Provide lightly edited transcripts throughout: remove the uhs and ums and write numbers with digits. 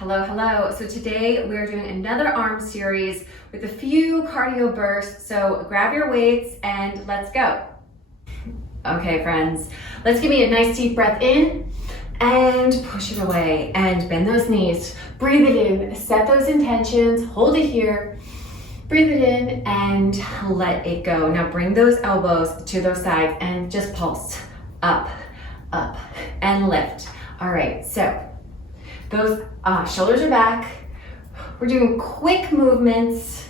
Hello, hello. So today we're doing another arm series with a few cardio bursts. So grab your weights and let's go. Okay, friends, let's give me a nice deep breath in and push it away and bend those knees. Breathe it in, set those intentions, hold it here. Breathe it in and let it go. Now bring those elbows to those sides and just pulse up, up, and lift. All right, so those shoulders are back. We're doing quick movements,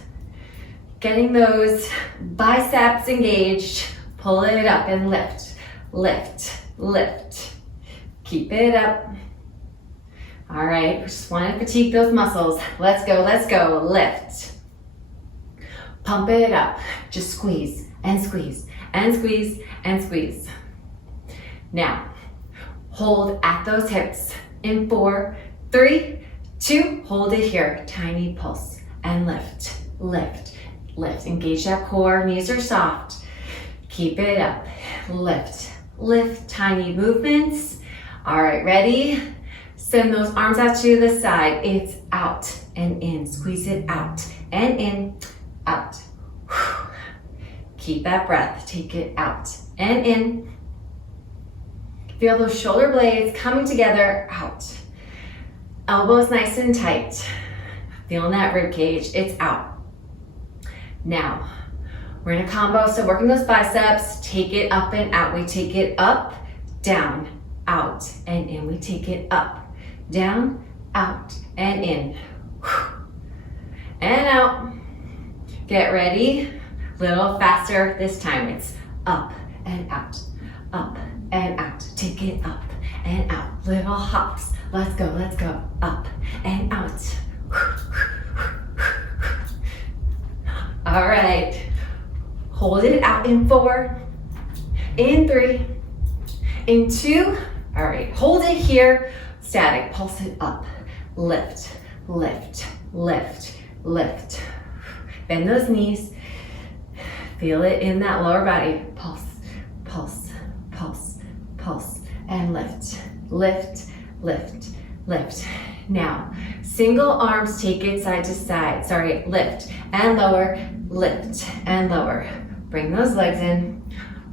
getting those biceps engaged. Pull it up and lift, lift, lift. Keep it up. All right, we just want to fatigue those muscles. Let's go, lift. Pump it up, just squeeze and squeeze and squeeze and squeeze. Now, hold at those hips in 4, 3, 2, hold it here. Tiny pulse and lift, lift, lift. Engage that core, knees are soft. Keep it up, lift, lift, tiny movements. All right, ready? Send those arms out to the side. It's out and in, squeeze it out and in, out. Keep that breath, take it out and in. Feel those shoulder blades coming together, out. Elbows nice and tight. Feeling that rib cage, it's out. Now, we're in a combo, so working those biceps, take it up and out. We take it up, down, out, and in. We take it up, down, out, and in. And out. Get ready. Little faster this time. It's up and out, up and out. Take it up and out. Little hops. Let's go, up and out. All right, hold it out in 4, in 3, in 2. All right, hold it here, static, pulse it up, lift, lift, lift, lift. Bend those knees, feel it in that lower body. Pulse, pulse, pulse, pulse, and lift, lift, lift, lift. Now, single arms, take it side to side. Sorry, lift and lower, lift and lower. Bring those legs in,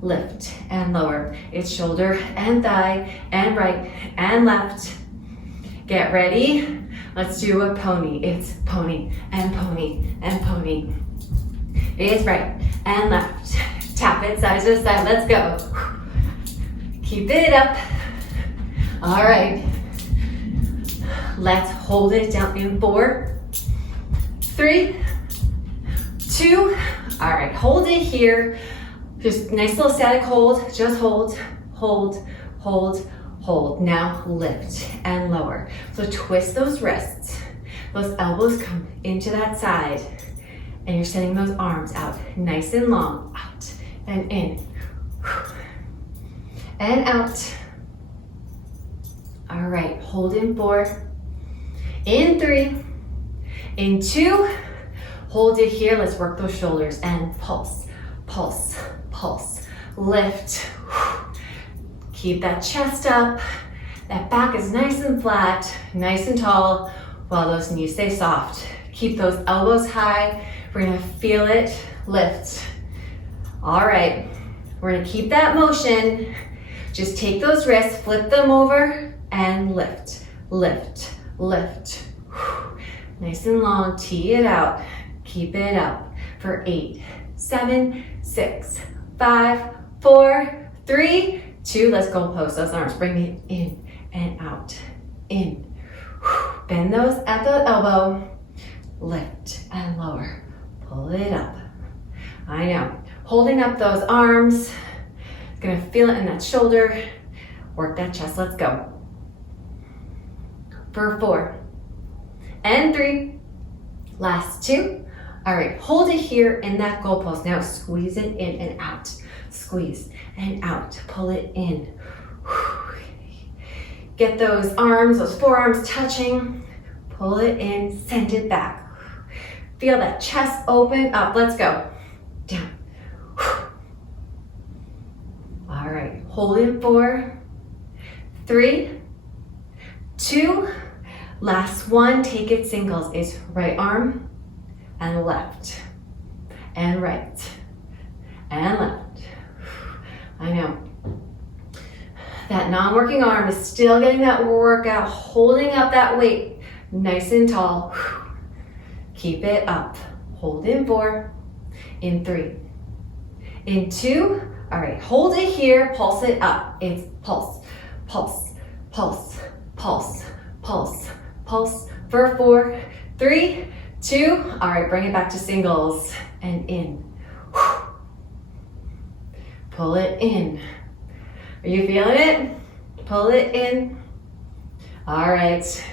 lift and lower. It's shoulder and thigh and right and left. Get ready. Let's do a pony. It's pony and pony and pony. It's right and left. Tap it side to side. Let's go. Keep it up. All right. Let's hold it down in 4, 3, 2. All right, hold it here. Just nice little static hold. Just hold, hold, hold, hold. Now lift and lower. So twist those wrists. Those elbows come into that side. And you're sending those arms out nice and long. Out and in. And out. All right, hold in 4. In 3, in 2, hold it here. Let's work those shoulders and pulse, pulse, pulse, lift. Keep that chest up. That back is nice and flat, nice and tall, while those knees stay soft. Keep those elbows high. We're gonna feel it lift. All right, we're gonna keep that motion. Just take those wrists, flip them over, and lift, lift, lift. Nice and long, tee it out. Keep it up for 8, 7, 6, 5, 4, 3, 2. Let's go post those arms. Bring it in and out, in. Bend those at the elbow. Lift and lower. Pull it up. I know. Holding up those arms. Gonna feel it in that shoulder. Work that chest. Let's go. For 4 and 3, last 2. All right, hold it here in that goalpost. Now squeeze it in and out. Squeeze and out, pull it in. Get those arms, those forearms touching. Pull it in, send it back. Feel that chest open up, let's go. Down. All right, hold in 4, 3, 2, Last one, take it singles, is right arm and left and right and left. I know. That non-working arm is still getting that workout, holding up that weight nice and tall. Keep it up. Hold in 4, in 3, in 2. All right, hold it here, pulse it up. It's pulse, pulse, pulse, pulse, pulse, pulse for 4, 3, 2. All right, bring it back to singles and in. Pull it in. Are you feeling it? Pull it in. All right.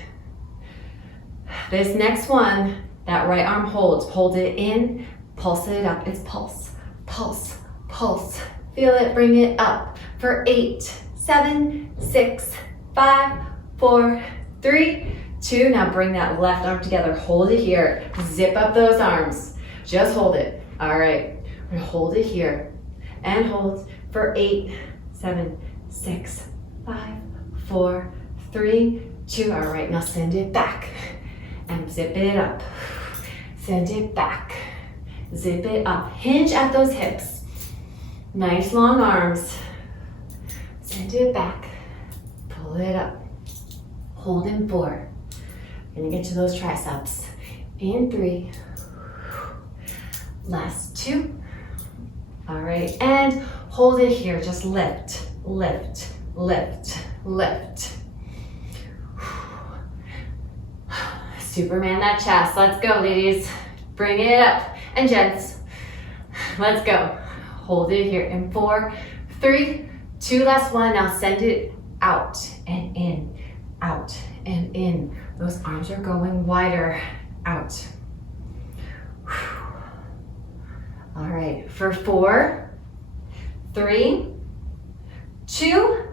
This next one, that right arm holds. Hold it in, pulse it up. It's pulse, pulse, pulse. Feel it, bring it up for 8, 7, 6, 5, 4, 3, 2. Now bring that left arm together. Hold it here. Zip up those arms. Just hold it. All right. We're gonna hold it here and hold for 8, 7, 6, 5, 4, 3, 2. All right, now send it back and zip it up. Send it back. Zip it up. Hinge at those hips. Nice long arms. Send it back. Pull it up. Hold in 4. Gonna get to those triceps. In 3. Last 2. All right, and hold it here. Just lift, lift, lift, lift. Superman that chest. Let's go, ladies. Bring it up. And gents, let's go. Hold it here in 4, 3, 2, last one. Now send it out and in, out and in. Those arms are going wider, out. All right, for 4, 3, 2,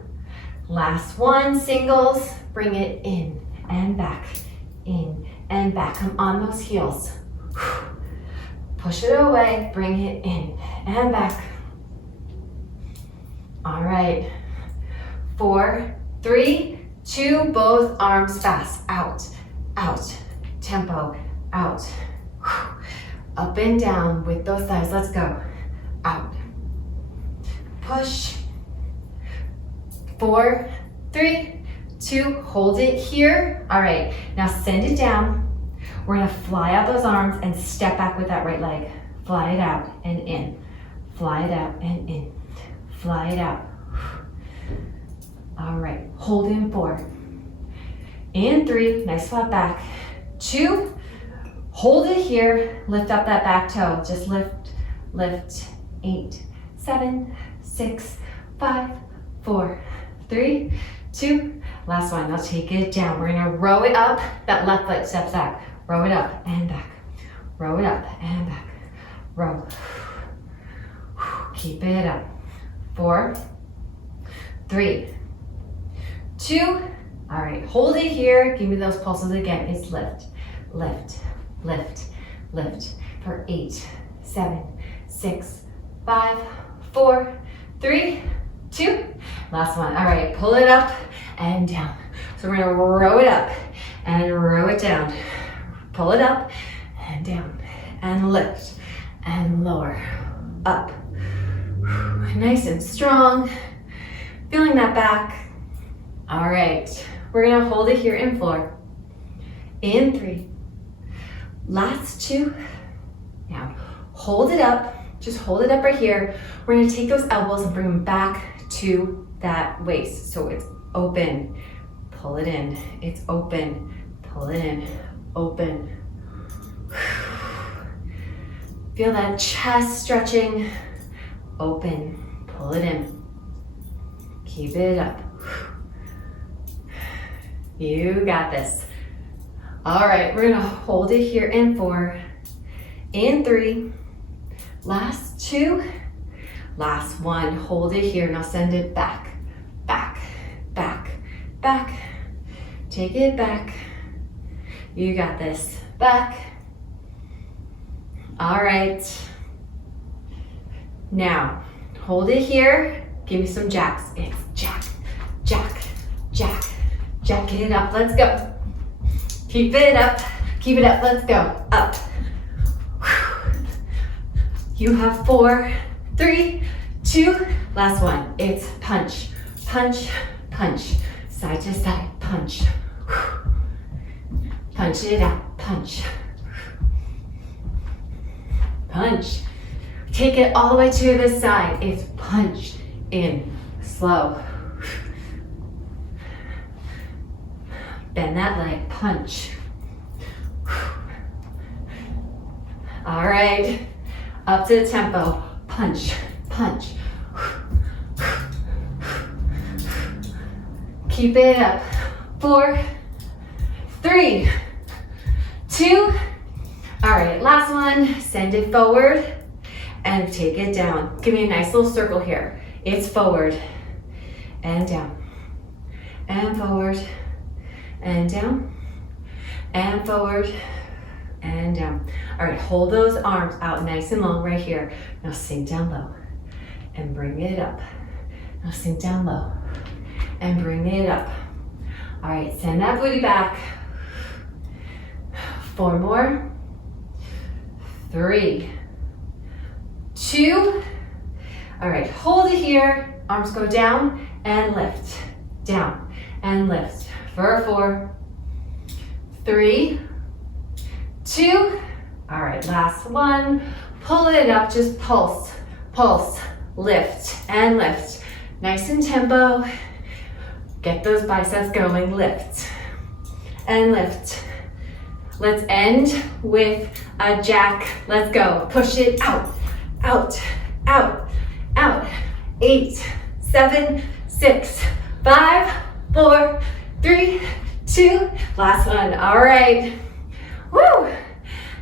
last one, singles. Bring it in and back, in and back. Come on those heels. Push it away, bring it in and back. All right, 4, 3, 2, both arms fast. Out, out, tempo, out. Up and down with those thighs. Let's go. Out. Push. 4, 3, 2, hold it here. All right, now send it down. We're gonna fly out those arms and step back with that right leg. Fly it out and in. Fly it out and in. Fly it out. All right, hold in 4. In 3, nice flat back. 2, hold it here. Lift up that back toe. Just lift, lift. 8, 7, 6, 5, 4, 3, 2. Last one, now take it down. We're gonna row it up. That left foot steps back. Row it up and back. Row it up and back. Row. Keep it up. 4, 3, 2. All right, hold it here. Give me those pulses again. It's lift, lift, lift, lift for 8, 7, 6, 5, 4, 3, 2. Last one. All right, pull it up and down. So we're gonna row it up and row it down. Pull it up and down and lift and lower, up. Nice and strong. Feeling that back. All right, we're gonna hold it here in 4. In 3. Last 2. Now, hold it up. Just hold it up right here. We're gonna take those elbows and bring them back to that waist. So it's open. Pull it in. It's open. Pull it in. Open. Feel that chest stretching. Open. Pull it in. Keep it up. You got this. All right, we're gonna hold it here in 4. In 3. Last 2. Last 1. Hold it here. Now send it back. Back. Back. Back. Take it back. You got this. Back. All right. Now, hold it here. Give me some jacks. It's jack, jack, jack. Jack it up. Let's go. Keep it up. Keep it up. Let's go. Up. You have 4, 3, 2. Last one. It's punch, punch, punch. Side to side. Punch. Punch it out. Punch. Punch. Take it all the way to the side. It's punch in. Slow. Bend that leg. Punch. All right. Up to the tempo. Punch, punch. Keep it up. 4, 3, 2. All right, last one. Send it forward and take it down. Give me a nice little circle here. It's forward and down and forward and down and forward and down. All right, hold those arms out nice and long right here. Now sink down low and bring it up. Now sink down low and bring it up. All right, send that booty back. 4 more. 3, 2. All right, hold it here. Arms go down and lift. Down and lift. For 4, 3, 2. All right, last one. Pull it up, just pulse, pulse, lift and lift. Nice and tempo. Get those biceps going, lift and lift. Let's end with a jack. Let's go. Push it out, out, out, out. 8, 7, 6, 5, 4, 3, 2. Last one. All right. Woo!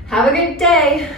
Have a good day.